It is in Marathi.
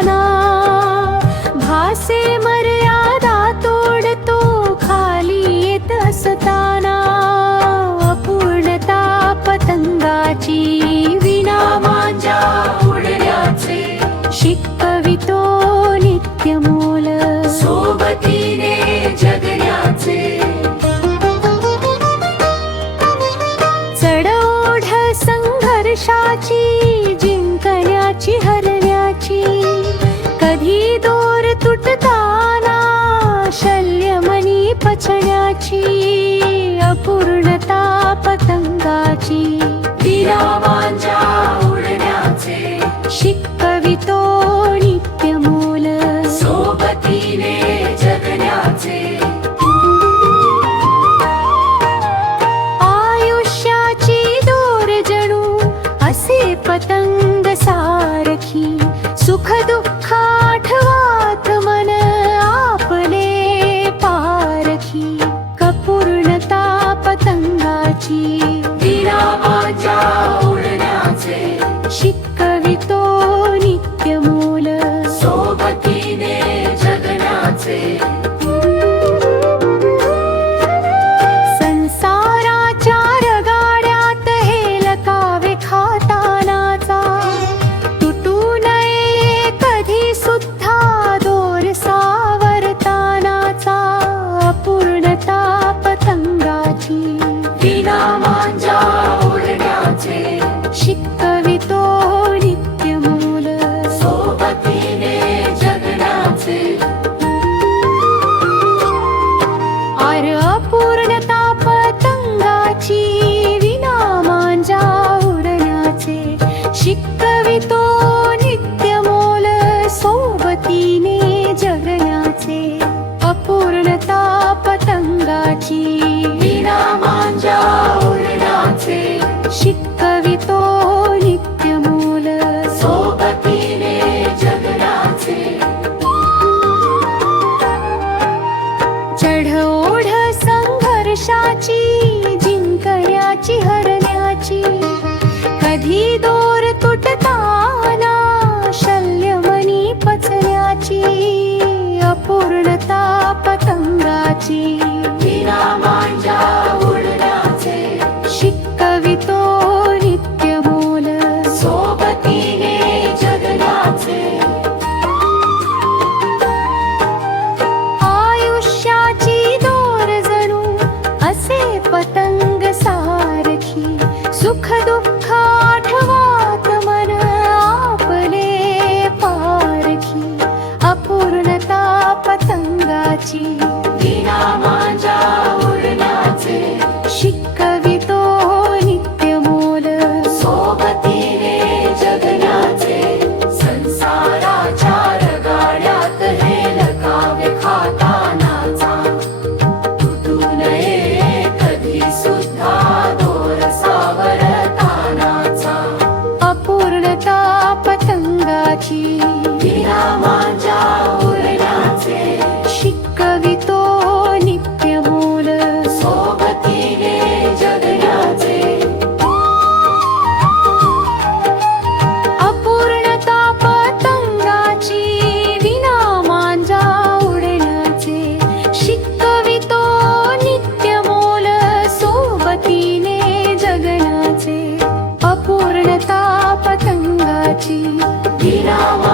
उडताना भासे मर्यादा तोडतो खाली येत असताना। अपूर्णता पतंगाची विना मांजा उडण्याचे शिकवितो नित्य मोल सोबतीने जगण्याचे। चढओढ संघर्षाची पचण्याची अपूर्णता पतंगाची. विरामांच्या उडण्याचे शिकवितो पतंगाची विना मांजा उडण्याचे शिकवितो नित्य मोल सोबतीने जगण्याचे चढओढ संघर्षाची जिंकण्याची हरण्याची. कधी दोर तुटताना शल्यमनी पचण्याची. ಕವಿತೋ 要我。